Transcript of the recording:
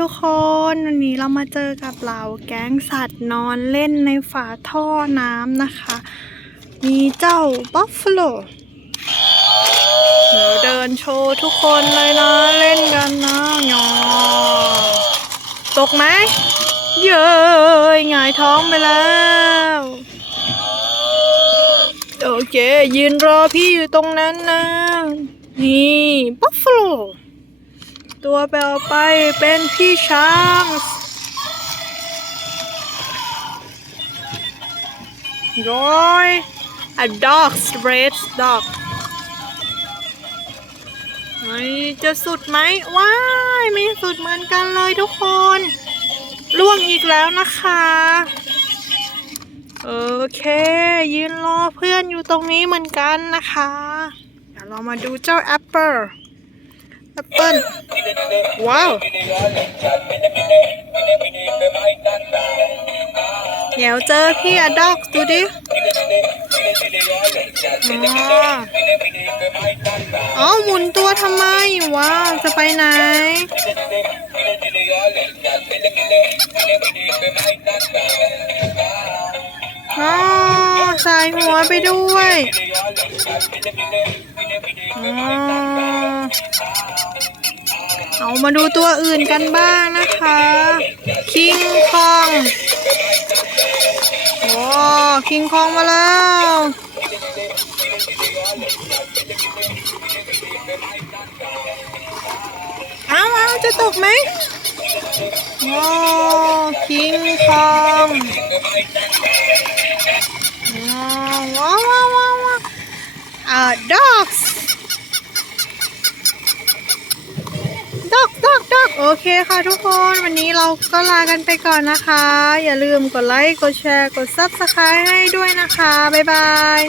ทุกคน วันนี้เรามาเจอกับเหล่าแก๊งสัตว์นอนเล่นในฝาท่อน้ำนะคะ มีเจ้าบัฟฟ a โลเดินโชว์ทุกคนเลยนะ เล่นกันนะงอตกไหม เย้ยหงายท้องไปแล้ว โอเค ยืนรอพี่อยู่ตรงนั้นนะ นี่บัฟฟ a โล ตัวแปลไปเป็นพี่ช้างร้อย a dog red dog เฮ้ยจะสุดไหมว้ายไม่สุดเหมือนกันเลยทุกคนล่วงอีกแล้วนะคะ โอเค ยืนรอเพื่อนอยู่ตรงนี้เหมือนกันนะคะ เดี๋ยวเรามาดูเจ้าแอปเปิล ปเปิลว้าว เดี๋ยวเจอพี่อะด็อกดูดิอ๋อหมุนตัวทำไมว้าจะไปไหนอ๋ อใส่หัวไปด้วยอ๋อเอามาดูตัวอื่นกันบ้างนะคะ คิงคองว้าวคิงคองมาแล้วเอาเอาจะตกไหมว้คิงคองว้าวว้าวว้าวว้าว uh, dogs ดอกดอกดอกโอเคค่ะทุกคนวันนี้เราก็ลากันไปก่อนนะคะ อย่าลืมกดไลค์ กดแชร์ กด Subscribe ให้ด้วยนะคะ บ๊ายบาย